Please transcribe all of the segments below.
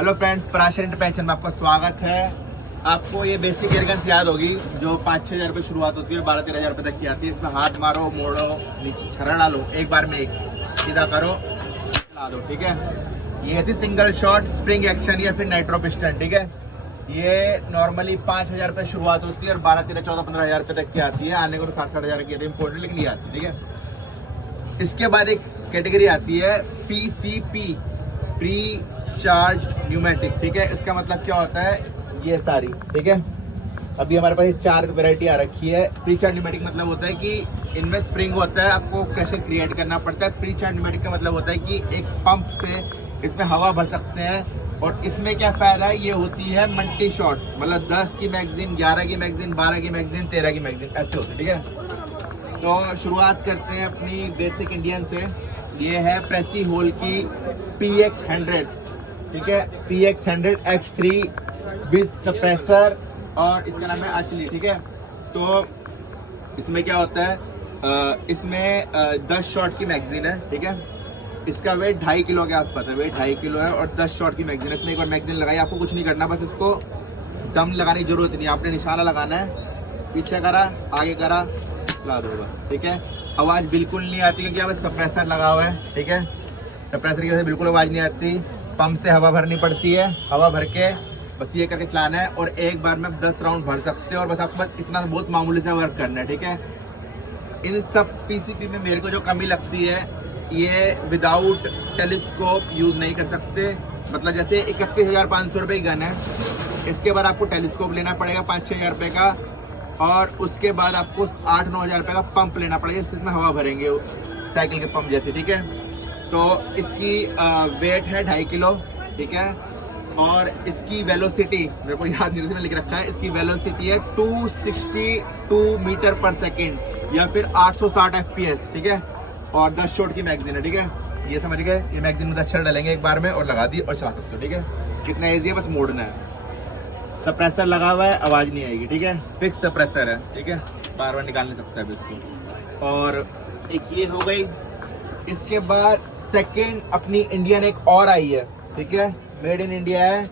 Hello friends, Parashar इंटरपेंशन में आपका स्वागत है। आपको ये बेसिक एयरगन्स याद होगी जो 5-6 हज़ार रुपये शुरुआत होती है और 12-13 हज़ार रुपये तक की आती है। इसमें हाथ मारो, मोड़ो, नीचे छर्रा डालो, एक बार में एक सीधा करो, चला दो। ठीक है, ये थी सिंगल शॉट स्प्रिंग एक्शन या फिर नाइट्रो पिस्टन। ठीक है, ये नॉर्मली 5,000 रुपये शुरुआत होती है और 12-13-14-15 हज़ार रुपये तक की आती है। आने को तो 60-60 हज़ार की आती है इम्पोर्टेड, लेकिन ये आती है। ठीक है, इसके बाद एक कैटेगरी आती है PCP, प्री चार्ज न्यूमेटिक। ठीक है, इसका मतलब क्या होता है, ये सारी। ठीक है, अभी हमारे पास ये 4 वैरायटी आ रखी है। प्री चार्ज न्यूमेटिक मतलब होता है कि इनमें स्प्रिंग होता है, आपको प्रेशर क्रिएट करना पड़ता है। प्री चार्ज न्यूमेटिक का मतलब होता है कि एक पंप से इसमें हवा भर सकते हैं। और इसमें क्या फायदा है, ये होती है मल्टी शॉट, मतलब 10 की मैगजीन, 11 की मैगजीन, 12 की मैगजीन, 13 की मैगजीन, ऐसे होती है। ठीक है, तो शुरुआत करते हैं अपनी बेसिक इंडियन से। ये है प्रेसी होल की PX100। ठीक है, PX100 X3 विद सप्रेसर और इसका नाम है आर्चरी। ठीक है, तो इसमें क्या होता है, इसमें 10 शॉट की मैगजीन है। ठीक है, इसका वेट 2.5 किलो के आसपास है, वेट 2.5 किलो है और 10 शॉट की मैगजीन है। इसमें एक बार मैगजीन लगाई, आपको कुछ नहीं करना, बस इसको दम लगाने की जरूरत नहीं, आपने निशाना लगाना है, पीछे करा, आगे करा, ला दो बस। ठीक है, आवाज़ बिल्कुल नहीं आती क्योंकि यहाँ पर सप्रेसर लगा हुआ है। ठीक है, सप्रेसर की वजह से बिल्कुल आवाज़ नहीं आती। पंप से हवा भरनी पड़ती है, हवा भर के बस ये करके चलाना है और एक बार में आप 10 राउंड भर सकते हो और बस आपको बस इतना बहुत मामूली से वर्क करना है। ठीक है, इन सब PCP में मेरे को जो कमी लगती है, ये विदाउट टेलीस्कोप यूज़ नहीं कर सकते। मतलब जैसे 31,500 रुपये की गन है, इसके बाद आपको टेलीस्कोप लेना पड़ेगा 5-6 हज़ार रुपये का और उसके बाद आपको 8-9 हज़ार रुपये का पंप लेना पड़ेगा, इसमें हवा भरेंगे साइकिल के पंप जैसे। ठीक है, तो इसकी वेट है 2.5 किलो। ठीक है, और इसकी वेलोसिटी मेरे को याद नहीं, लिख रखा है, इसकी वेलोसिटी है 262 मीटर पर सेकेंड या फिर 860 FPS। ठीक है, और 10 शॉट की मैगजीन है। ठीक है, ये समझ गए, ये मैगजीन में 10 शॉट डालेंगे एक बार में और लगा दी और चला सकते हो। ठीक है, कितना ईजी है, बस मोड़ना है। सप्रेसर लगा हुआ है, आवाज़ नहीं आएगी। ठीक है, फिक्स सप्रेसर है। ठीक है, बार बार निकाल नहीं सकता है इसको। और एक ये हो गई। इसके बाद सेकेंड अपनी इंडियन एक और आई है। ठीक है, मेड इन इंडिया है,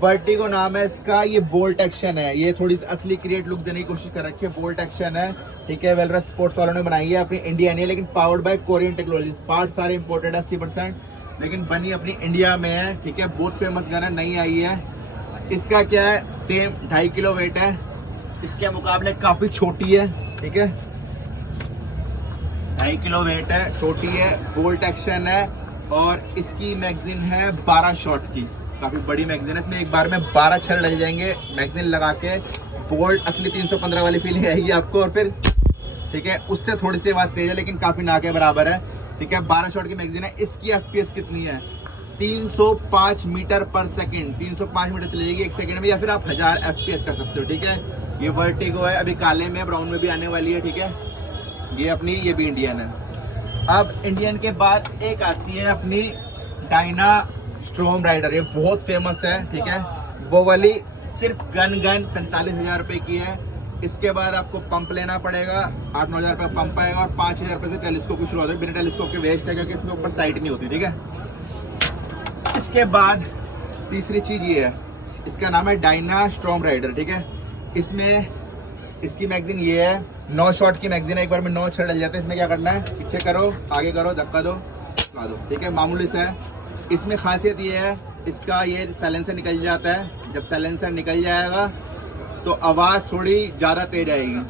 वर्टिगो नाम है इसका। ये बोल्ट एक्शन है, ये थोड़ी सी असली क्रिएट लुक देने की कोशिश कर रखी है। बोल्ट एक्शन है। ठीक है, वेलरस स्पोर्ट्स वालों ने बनाई है, अपनी इंडिया नहीं है लेकिन powered by Korean technology. Part सारे इंपोर्टेड है 80%, लेकिन बनी अपनी इंडिया में है। ठीक है, बहुत फेमस गन है, नई आई है। इसका क्या है, सेम 2.5 किलो वेट है, इसके मुकाबले काफ़ी छोटी है। ठीक है, 2.5 किलो वेट है, छोटी है, बोल्ट एक्शन है और इसकी मैगजीन है 12 शॉट की, काफ़ी बड़ी मैगजीन है। इसमें एक बार में 12 छर डल जाएंगे मैगजीन लगा के। बोल्ट असली 315 वाली फीलिंग आएगी आपको और फिर ठीक है, उससे थोड़ी सी बात तेज है लेकिन काफ़ी ना के बराबर है। ठीक है, 12 शॉट की मैगजीन है। इसकी FPS कितनी है, 305 मीटर पर सेकेंड, 305 मीटर चलेगी एक सेकेंड में, या फिर आप 1000 FPS कर सकते हो। ठीक है, ये वर्टिगो है, अभी काले में, ब्राउन में भी आने वाली है। ठीक है, ये अपनी, ये भी इंडियन है। अब इंडियन के बाद एक आती है अपनी डायना स्टॉर्म राइडर, ये बहुत फेमस है। ठीक है, वो वाली सिर्फ गन 45,000 रुपये की है। इसके बाद आपको पंप लेना पड़ेगा, 8-9 हज़ार रुपये पंप आएगा और 5,000 रुपये से टेलीस्कोप की शुरू होती है। बिना टेलीस्कोप के वेस्ट है क्योंकि इसमें ऊपर साइट नहीं होती। ठीक है, इसके बाद तीसरी चीज़ ये है, इसका नाम है डायना स्टॉर्म राइडर। ठीक है, इसमें इसकी मैगजीन ये है, 9 शॉट की मैगजीन है, एक बार में 9 छड़ डल जाते हैं। इसमें क्या करना है, पीछे करो, आगे करो, धक्का दो, ला दो। ठीक है, मामूली से है। इसमें खासियत ये है, इसका ये साइलेंसर निकल जाता है। जब साइलेंसर निकल जाएगा तो आवाज़ थोड़ी ज़्यादा तेज आएगी।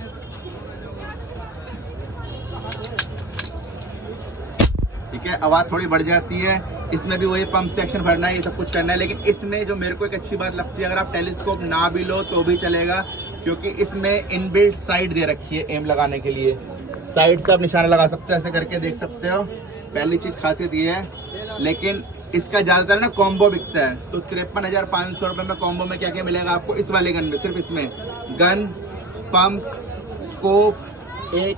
ठीक है, आवाज़ थोड़ी बढ़ जाती है। इसमें भी वही पंप से एक्शन भरना है, ये सब कुछ करना है। लेकिन इसमें जो मेरे को एक अच्छी बात लगती है, अगर आप टेलीस्कोप ना भी लो तो भी चलेगा क्योंकि इसमें इनबिल्ट साइड दे रखी है एम लगाने के लिए। साइड से आप निशाना लगा सकते हो, ऐसे करके देख सकते हो। पहली चीज़ खासियत ये है। लेकिन इसका ज़्यादातर ना कॉम्बो बिकता है, तो 53,500 रुपये में कॉम्बो में क्या क्या मिलेगा आपको इस वाले गन में, सिर्फ इसमें गन, पंप, स्कोप, एक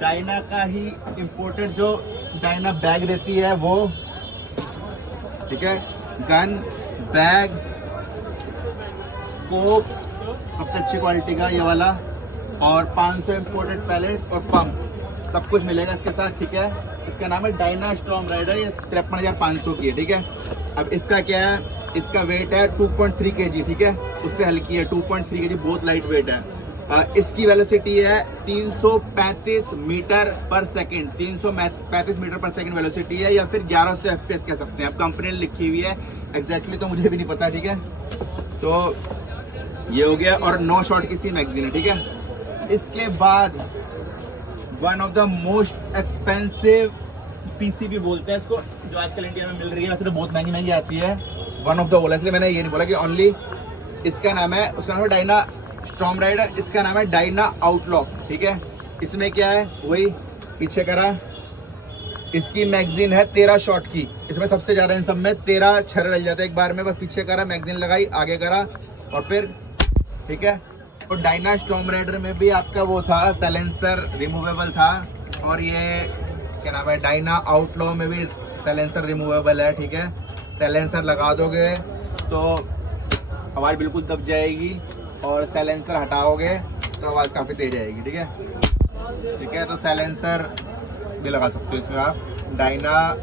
डायना का ही इम्पोर्टेड जो डायना बैग देती है वो। ठीक है, गन, बैग, स्कोप सबसे अच्छी क्वालिटी का ये वाला और 500 इम्पोर्टेड पैलेट और पंप, सब कुछ मिलेगा इसके साथ। ठीक है, इसका नाम है डायना स्टॉर्म राइडर, ये 53,500 की है। ठीक है, अब इसका क्या है, इसका वेट है 2.3 kg, ठीक है, उससे हल्की है 2.3 kg, बहुत लाइट वेट है। इसकी वेलोसिटी है 335 मीटर पर सेकंड, 335 मीटर पर सेकंड वेलोसिटी है, या फिर 1100 FPS कह सकते हैं। अब कंपनी ने लिखी हुई है, एग्जैक्टली तो मुझे भी नहीं पता, ठीक है। तो ये हो गया, और 9 शॉट की सी मैगजीन है, ठीक है। इसके बाद one of the most expensive PCB बोलते हैं इसको, जो आजकल इंडिया में मिल रही है, वैसे तो बहुत महंगी महंगी आती है, वन ऑफ द बोला, इसलिए मैंने ये नहीं बोला कि ओनली। इसका नाम है, उसका नाम है डायना स्टॉर्म राइडर, इसका नाम है डायना आउटलॉक, ठीक है। इसमें क्या है, वही पीछे करा, इसकी मैगजीन है 13 शॉट की। इसमें सबसे ज्यादा इन सब में 13 छर्रे डल जाते हैं एक बार में, बस पीछे करा, मैगजीन लगाई, आगे करा और फिर, ठीक है। और डायना स्टॉर्म राइडर में भी आपका वो था, साइलेंसर रिमूवेबल था, और ये क्या नाम है, डायना आउटलॉ में भी साइलेंसर रिमूवेबल है, ठीक है। साइलेंसर लगा दोगे तो आवाज़ बिल्कुल दब जाएगी, और साइलेंसर हटाओगे तो आवाज़ काफ़ी तेज आएगी, ठीक है, ठीक है। तो साइलेंसर भी लगा सकते हो इसमें आप। डायना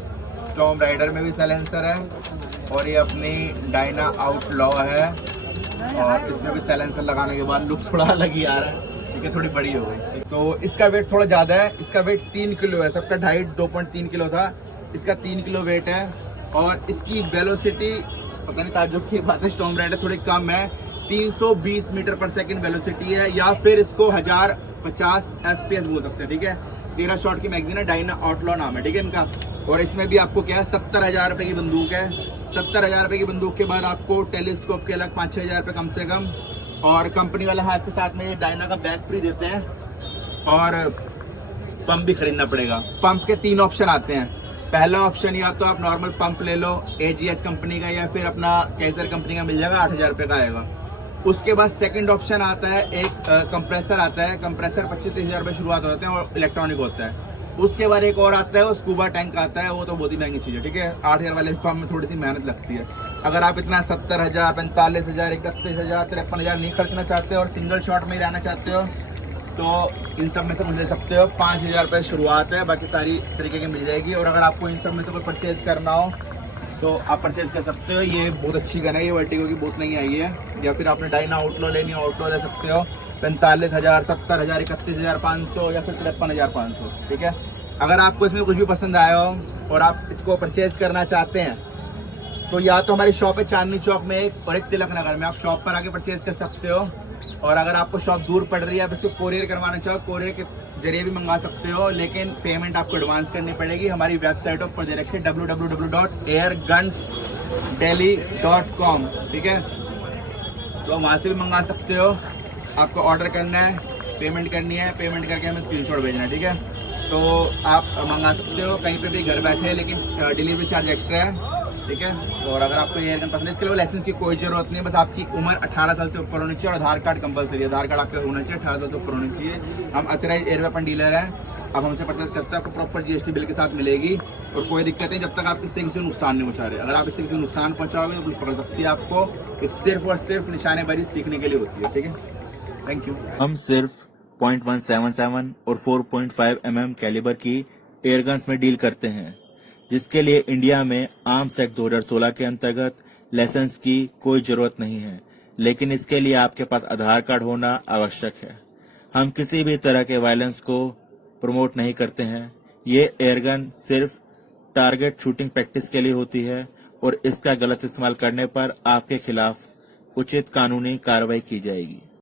स्टॉर्म राइडर में भी साइलेंसर है, और ये अपनी डायना आउटलॉ है, और इसमें भी साइलेंसर लगाने के बाद लुक थोड़ा अलग ही आ रहा है, ठीक है, थोड़ी बड़ी हो गई। तो इसका वेट थोड़ा ज़्यादा है, इसका वेट 3 किलो है, सबका 2.3 किलो था, इसका 3 किलो वेट है। और इसकी वेलोसिटी पता नहीं ताज्जुब की बात है, स्टॉर्म राइडर थोड़ी कम है, 320 मीटर पर सेकंड वेलोसिटी है, या फिर इसको 1050 FPS बोल सकते हैं, ठीक है। 13 शॉट की मैगजीन है, डायना आउटलॉ नाम है, ठीक है इनका। और इसमें भी आपको क्या है, 70,000 रुपये की बंदूक है। 70,000 रुपये की बंदूक के बाद आपको टेलीस्कोप के अलग 5-6 हज़ार रुपये कम से कम, और कंपनी वाले हाथ के साथ में ये डायना का बैग फ्री देते हैं, और पंप भी खरीदना पड़ेगा। पंप के 3 ऑप्शन आते हैं। पहला ऑप्शन, या तो आप नॉर्मल पंप ले लो AGH कंपनी का, या फिर अपना कैसर कंपनी का मिल जाएगा, 8,000 रुपये का आएगा। उसके बाद सेकंड ऑप्शन आता है, एक कंप्रेसर आता है, कंप्रेसर 25-30 हज़ार रुपये शुरुआत होते हैं, और इलेक्ट्रॉनिक होता है। उसके बाद एक और आता है, वो स्कूबा टैंक आता है, वो तो बहुत ही महंगी चीज़ है, ठीक है। 8,000 वाले पंप में थोड़ी सी मेहनत लगती है। अगर आप इतना 70,000, 45,000, 31,000, 53,000 नहीं खर्चना चाहते और सिंगल शॉट में ही रहना चाहते हो, तो इन सब में से कुछ ले सकते हो। 5,000 रुपये शुरुआत है, बाकी सारी तरीके की मिल जाएगी। और अगर आपको इन सब में से कोई परचेज करना हो तो आप परचेज कर सकते हो। ये बहुत अच्छी गन है, ये वर्टिगो की बहुत नहीं आई है। या फिर आपने डायना आउटलॉ लेनी हो, आउटलॉ ले सकते हो, 45,000, 70,000, 31,500 या फिर 53,500, ठीक है। अगर आपको इसमें कुछ भी पसंद आया हो और आप इसको परचेज करना चाहते हैं, तो या तो हमारी शॉप है चांदनी चौक में एक, और एक तिलक नगर में, आप शॉप पर आके परचेज कर सकते हो। और अगर आपको शॉप दूर पड़ रही है, आप इसको कोरियर करवाना चाहो, कोरियर के जरिए भी मंगा सकते हो, लेकिन पेमेंट आपको एडवांस करनी पड़ेगी। हमारी वेबसाइट पर दे रखी है www.airgunsdelhi.com, ठीक है। तो वहाँ से भी मंगा सकते हो। आपको ऑर्डर करना है, पेमेंट करनी है, पेमेंट करके हमें स्क्रीनशॉट भेजना है, ठीक है। तो आप मंगा सकते हो कहीं पे भी घर बैठे, लेकिन डिलीवरी चार्ज एक्स्ट्रा है, ठीक है। और अगर आपको ये एयरगन पसंद है, इसके लिए लाइसेंस की कोई जरूरत नहीं है, बस आपकी उम्र 18 साल से ऊपर होनी चाहिए, और आधार कार्ड कंपलसरी है, आधार कार्ड आपका होना चाहिए, 18 साल से ऊपर होनी चाहिए। हम अथराइज एयर वेपन डीलर हैं, आप हमसे परचेज करते हैं, आपको प्रॉपर GST बिल के साथ मिलेगी, और कोई दिक्कत नहीं जब तक आप इससे किसी को नुकसान नहीं पहुँचा रहे। अगर आप इससे किसी को नुकसान पहुँचाओगे तो पुलिस पकड़ सकती है आपको। ये सिर्फ और सिर्फ निशानेबाजी सीखने के लिए होती है, ठीक है। Thank you. हम सिर्फ 0.177 और 4.5 mm कैलिबर की एयरगन्स में डील करते हैं, जिसके लिए इंडिया में आर्म्स एक्ट 2016 के अंतर्गत लाइसेंस की कोई जरूरत नहीं है, लेकिन इसके लिए आपके पास आधार कार्ड होना आवश्यक है। हम किसी भी तरह के वायलेंस को प्रमोट नहीं करते हैं। ये एयरगन सिर्फ टारगेट शूटिंग प्रैक्टिस के लिए होती है, और इसका गलत इस्तेमाल करने पर आपके खिलाफ उचित कानूनी कार्रवाई की जाएगी।